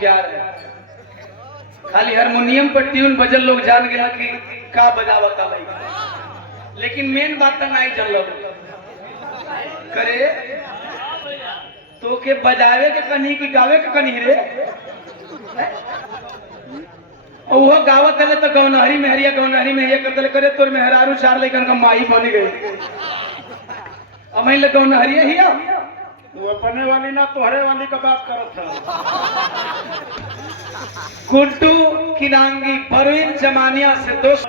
प्यार है। खाली हारमोनियम पर ट्यून बजल लोग जान गया कि का बजावता भाई, लेकिन मेन बात नहीं चल करे तो के बजावे के कनी की गावे के कनी रे। वो गावत है तो गौनहरी मेहरिया करते करे तोर मेहरारू 4 लड़कन का माई बन गई। अब मैं गौनहरिया ही वो अपने वाली ना तोहरे वाली का बात करत था। गुड्डू किनांगी परवीन जमानिया से दोस्त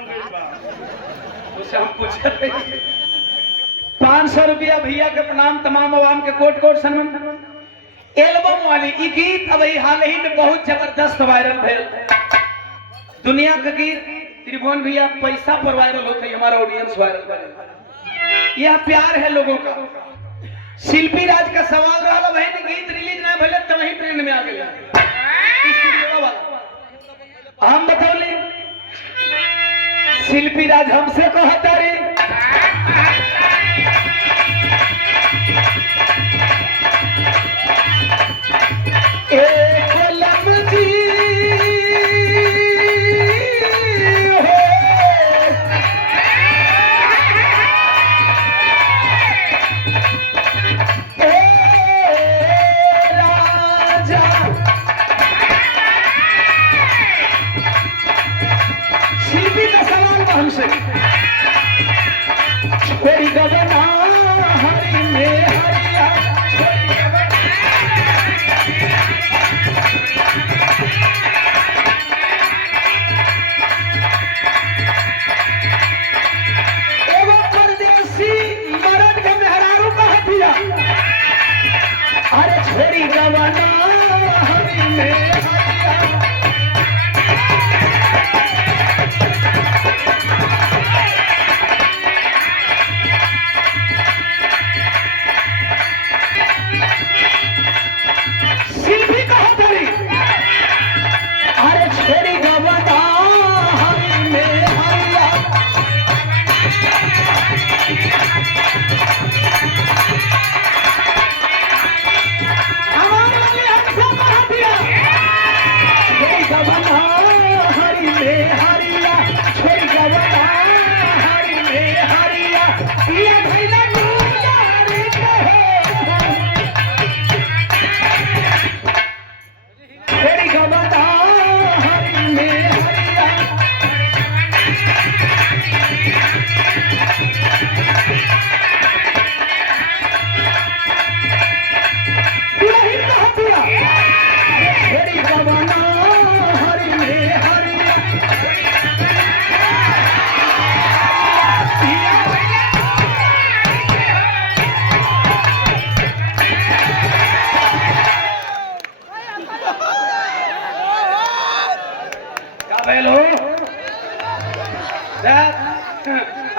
उसे हम पूछ रहे 500 रुपया भैया के प्रणाम, तमाम आवाम के कोट कोट सनम। एल्बम वाली ई गीत अब हाल ही में बहुत जबरदस्त वायरल भेल। दुनिया का गीत त्रिभुवन भैया पैसा पर वायरल होता है, हमारा ऑडियंस वायरल करे। यह प्यार है लोगों का। शिल्पी राज का सवाल रहा भाई गीत रिलीज ना भले तो वही ट्रेंड में आ गया। हम बतौले शिल्पी राज हमसे कहता रे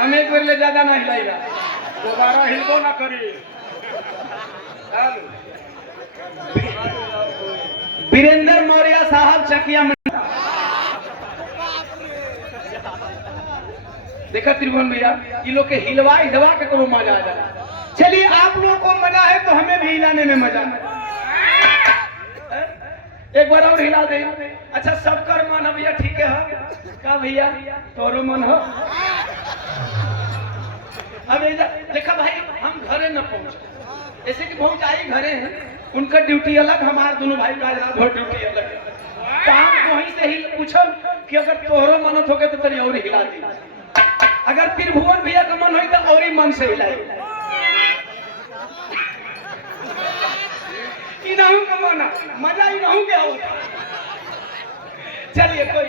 हम एक बार ले ज्यादा ना हिलाएगा, दोबारा हिलबो ना करी। वीरेंद्र मौर्य साहब चकिया देखा त्रिभुवन भैया ये लोग के हिलवा के को मजा आ जाए। चलिए आप लोगों को मजा है तो हमें भी हिलाने में मजा है। एक बार और हिला दे। अच्छा सबकर मन है भैया, ठीक है का भैया तोरो मन हो। अब देखा भाई हम घरे न पहुंचे, ऐसे कि पहुंच आई घरे हैं, उनका ड्यूटी अलग, हमारे दोनों भाई का ड्यूटी अलग है। तो हम वहीं से ही पूछो कि अगर तोहरो मन हो तो तेरी और हिला दी, अगर त्रिभुवन भैया का मन हो तो और ही मन से हिलाई। इनहू का मन मजा इनहू के होता। चलिए कोई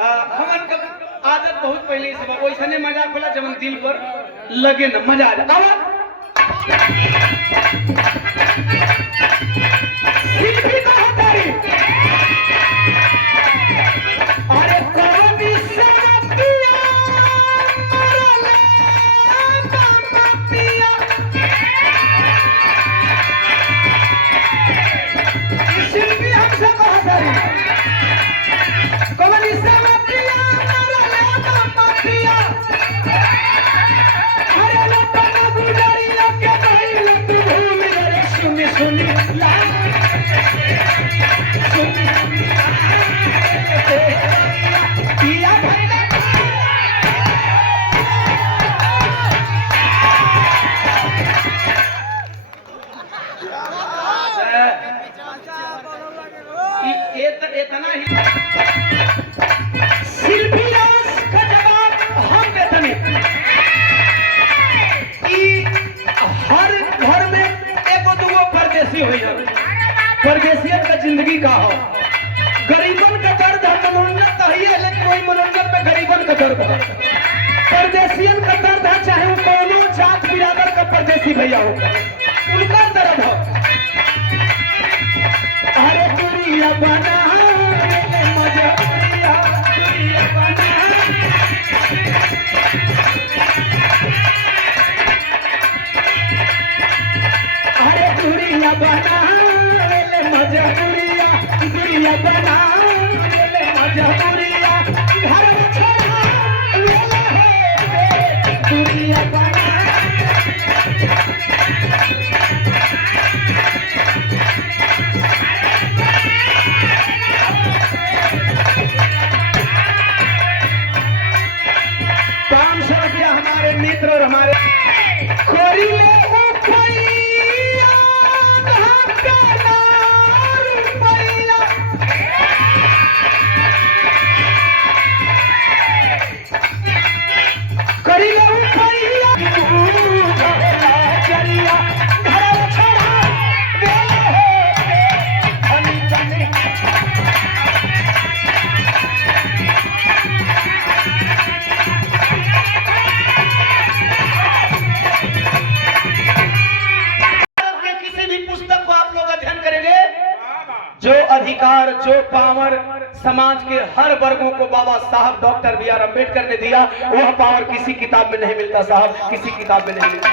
हमारे का आदत बहुत पहले से वैसे मजाक होला जब दिल पर लगे ना मजा आ जाए। अरे सुनी वही मनोरंजन में गरीबन का दर्द है, परदेसियन का दर्द है, चाहे वो कोनो जात बिरादर का परदेसी भैया हो, उनका दर्द हो। अरे दुनिया बना मजा दुनिया बना, अरे दुनिया बना मजा दुनिया बना मजा दुनिया घर छोड़ा दुनिया बना। 500 रुपया हमारे मित्र और हमारे खोरी ले जो अधिकार, जो पावर समाज के हर वर्गों को बाबा साहब डॉक्टर बी आर अम्बेडकर ने दिया, वह पावर किसी किताब में नहीं मिलता साहब, किसी किताब में नहीं मिलता।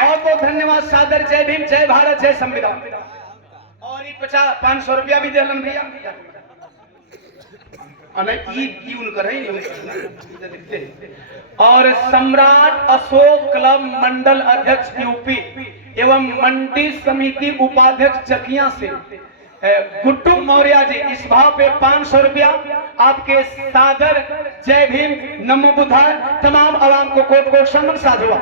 बहुत बहुत धन्यवाद, सादर जय भीम, जय भारत, जय संविधान। और ये 500 रुपया भी दे भैया, और सम्राट अशोक क्लब मंडल अध्यक्ष यूपी एवं मंडी समिति उपाध्यक्ष चकिया से गुड्डू मौर्य जी, इस भाव पे 500 रुपया आपके सादर जय भीम नमो बुद्धाय तमाम आवाम को कोट कोट सम्मान साधुआ।